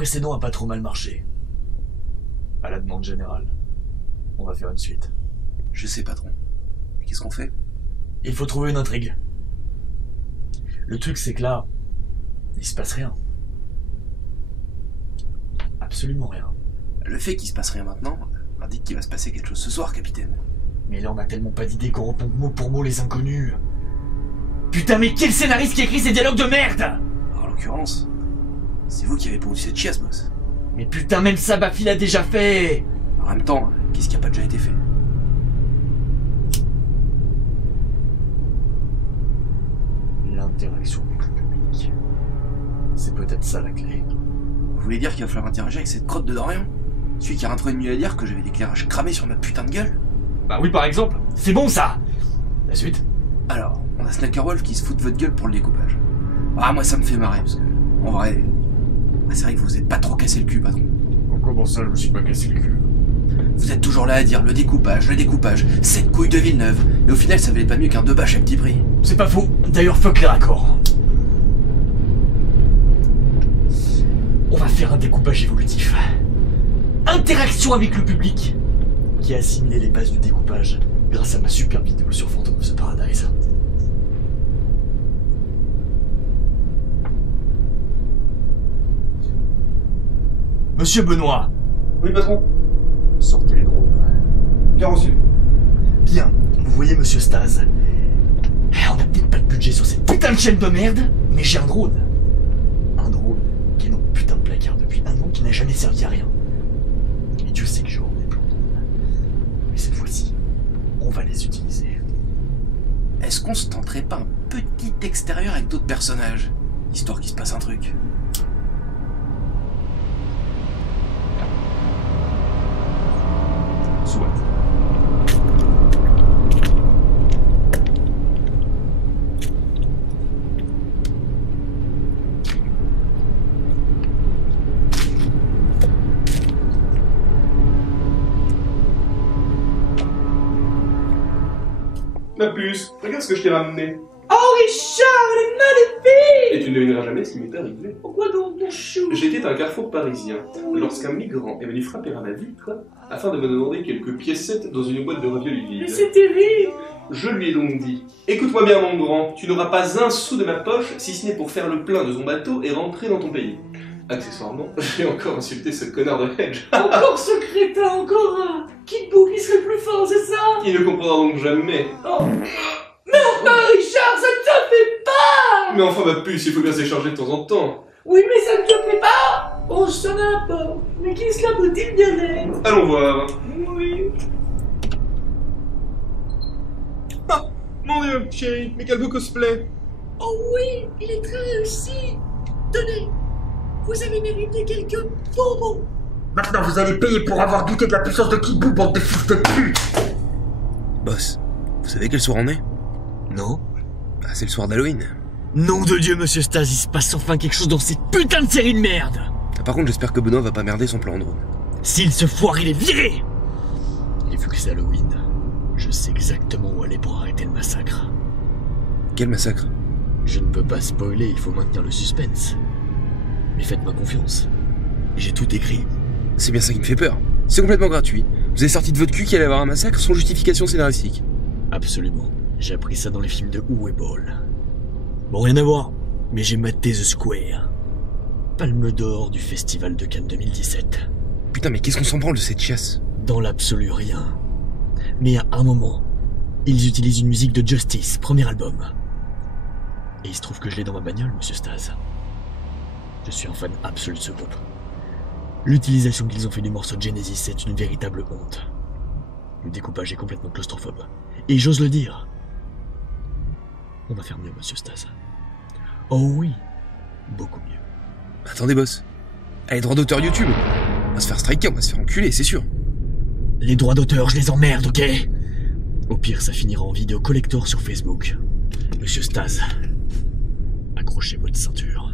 précédent a pas trop mal marché. À la demande générale, on va faire une suite. Je sais, patron. Mais qu'est-ce qu'on fait? Il faut trouver une intrigue. Le truc, c'est que là, il se passe rien. Absolument rien. Le fait qu'il se passe rien maintenant indique qu'il va se passer quelque chose ce soir, capitaine. Mais là, on a tellement pas d'idées qu'on reprend mot pour mot les inconnus. Putain, mais quel scénariste qui écrit ces dialogues de merde? Alors, en l'occurrence, c'est vous qui avez pondu cette chiasse, boss. Mais putain, même ça, Bafi l'a déjà fait. En même temps, qu'est-ce qui a pas déjà été fait? L'interaction avec le public. C'est peut-être ça la clé. Vous voulez dire qu'il va falloir interagir avec cette crotte de Dorian? Celui qui a rien trouvé de mieux à dire que j'avais l'éclairage cramé sur ma putain de gueule? Bah oui, par exemple. C'est bon, ça. La suite? Alors, on a Snackerwolf qui se fout de votre gueule pour le découpage. Ah, moi ça me fait marrer, parce que, en vrai, c'est vrai que vous vous êtes pas trop cassé le cul, patron. Comment ça, je me suis pas cassé le cul? Vous êtes toujours là à dire le découpage, 7 couilles de Villeneuve, et au final ça valait pas mieux qu'un 2 bâches à petit prix. C'est pas faux. D'ailleurs, fuck les raccords. On va faire un découpage évolutif. Interaction avec le public, qui a assimilé les bases du découpage grâce à ma super vidéo sur Phantom of the Paradise. Monsieur Benoît, Oui, patron. sortez les drones. Bien reçu. Bien, vous voyez Monsieur Staz. On n'a peut-être pas de budget sur cette putain de chaîne de merde, mais j'ai un drone. Un drone qui est dans mon putain de placard depuis un an, qui n'a jamais servi à rien. Et Dieu sait que j'ai horreur des plans de drone. Mais cette fois-ci, on va les utiliser. Est-ce qu'on se tenterait pas un petit extérieur avec d'autres personnages, histoire qu'il se passe un truc? Soit. Ma puce, regarde ce que je t'ai ramené. Oh Richard, elle est magnifique! Et tu ne devineras jamais ce qui m'est arrivé. Pourquoi donc mon chou? J'étais à un carrefour parisien lorsqu'un migrant est venu frapper à ma vitre afin de me demander quelques piécettes dans une boîte de raviolis Mais vide. c'est terrible! Je lui ai donc dit: écoute-moi bien, mon grand, tu n'auras pas un sou de ma poche si ce n'est pour faire le plein de ton bateau et rentrer dans ton pays. Accessoirement, j'ai encore insulté ce connard de Hedge. Encore ce crétin, encore un! Kidboo qui serait plus fort, c'est ça? Qui ne comprendra donc jamais. Oh. Mais enfin Richard, ça ne te fait pas! Mais enfin, ma puce, il faut bien s'écharger de temps en temps. Oui, mais ça ne te fait pas! Oh, je t'en ai un peu. Mais qui se la peut-il bien être? Allons voir. Oui. Ah, mon dieu, chérie, mais quel beau cosplay. Oh oui, il est très réussi. Tenez, vous avez mérité quelques bonbons. Maintenant, vous allez payer pour avoir douté de la puissance de Kidboo, bande de fils de pute! Boss, vous savez quel soir on est? Non? Ah, c'est le soir d'Halloween. Nom de Dieu, Monsieur Staz, il se passe enfin quelque chose dans cette putain de série de merde! Ah, par contre, j'espère que Benoît va pas merder son plan de drone. S'il se foire, il est viré! Et vu que c'est Halloween, je sais exactement où aller pour arrêter le massacre. Quel massacre? Je ne peux pas spoiler, il faut maintenir le suspense. Mais faites-moi confiance. J'ai tout écrit. C'est bien ça qui me fait peur. C'est complètement gratuit. Vous avez sorti de votre cul qu'il allait y avoir un massacre sans justification scénaristique. Absolument. J'ai appris ça dans les films de Who et Ball. Bon, rien à voir, mais j'ai maté The Square. Palme d'or du Festival de Cannes 2017. Putain, mais qu'est-ce qu'on s'en branle de cette chiasse? Dans l'absolu, rien. Mais à un moment, ils utilisent une musique de Justice, premier album. Et il se trouve que je l'ai dans ma bagnole, Monsieur Staz. Je suis un fan absolu de ce groupe. L'utilisation qu'ils ont fait du morceau de Genesis, c'est une véritable honte. Le découpage est complètement claustrophobe. Et j'ose le dire. On va faire mieux, Monsieur Staz. Oh oui, beaucoup mieux. Attendez, boss. Allez, droit d'auteur YouTube. On va se faire striker, on va se faire enculer, c'est sûr. Les droits d'auteur, je les emmerde, ok? Au pire, ça finira en vidéo collector sur Facebook. Monsieur Staz, accrochez votre ceinture.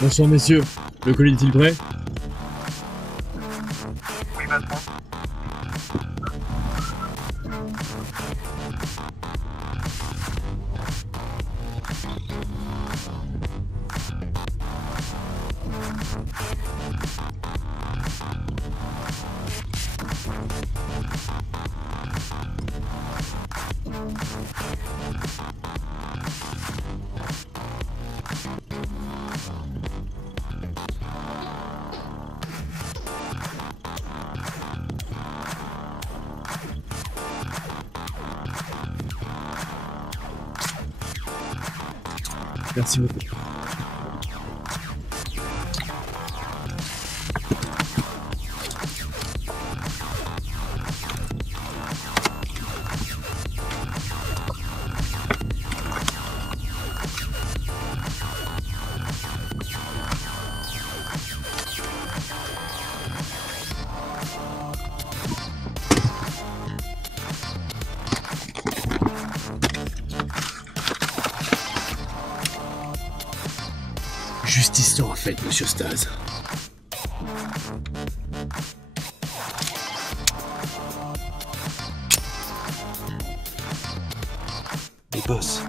Bonsoir messieurs, le colis est-il prêt? Oui, patron. Merci beaucoup. Justice sera faite, monsieur Staz. Les boss.